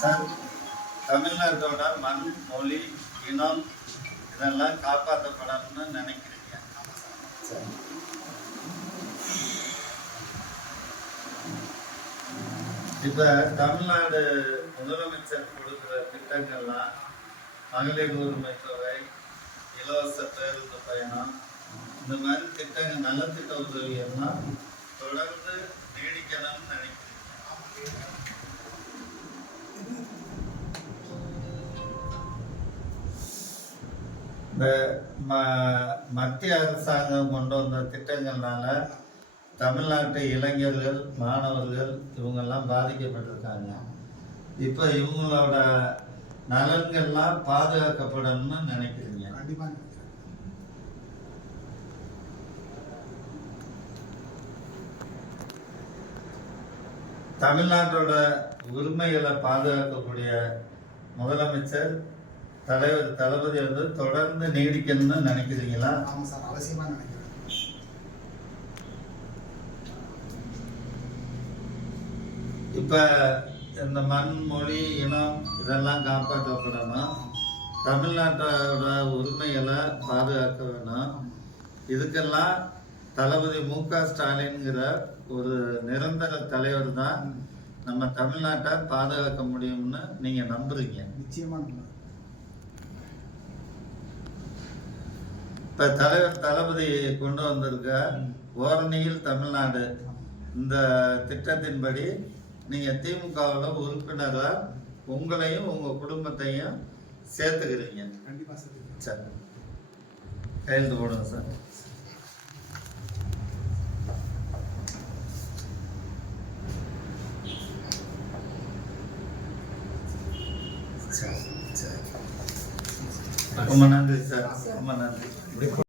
Sir தமிழ்நாட்டோட மண் மொழி இனம் இதெல்லாம் காப்பாற்றப்படணும்னு நினைக்கிறீங்க. இப்ப தமிழ்நாடு முதலமைச்சர் கொடுக்குற திட்டங்கள்லாம் மகளிர் உரிமை தொகை இலவச பேருந்து பயணம் இந்த மாதிரி திட்டங்கள் நலத்திட்ட உதவி எல்லாம் தொடர்ந்து நீடிக்கணும்னு நினைக்கிறேன் இந்த ம- மத்திய அரசாங்கம் கொண்டு வந்த திட்டங்கள்னால தமிழ்நாட்டு இளைஞர்கள் மாணவர்கள் இவங்கெல்லாம் பாதிக்கப்பட்டிருக்காங்க. இப்போ இவங்களோட நலன்கள்லாம் பாதுகாக்கப்படணும்னு நினைக்கிறீங்க. கண்டிப்பா தமிழ்நாட்டோட உரிமைகளை பாதுகாக்கக்கூடிய முதலமைச்சர் தலைவர் தளபதி வந்து தொடர்ந்து நீடிக்கணும்னு நினைக்கிறீங்களா? ஆமா சார் அவசியமா நினைக்கிறேன். இப்ப இந்த மண் மொழி இனம் இதெல்லாம் காப்பாற்றப்படணும் தமிழ்நாட்டோட உரிமைகளை பாதுகாக்க வேணும். இதுக்கெல்லாம் தளபதி மு க ஸ்டாலின்ங்கிற ஒரு நிரந்தர தலைவர் தான் நம்ம தமிழ்நாட்டை பாதுகாக்க முடியும்னு நீங்க நம்புறீங்க. நிச்சயமா இப்ப தலைவர் தளபதி கொண்டு வந்திருக்க ஓரணியில் தமிழ்நாடு. இந்த திட்டத்தின்படி நீங்க திமுகவில் உறுப்பினரா உங்களையும் உங்க குடும்பத்தையும் சேர்த்துக்கிறீங்க. கண்டிப்பா சார் சரி. கையெழுத்து போடுங்க சார். சரி சரி ரொம்ப நன்றி சார் ரொம்ப நன்றி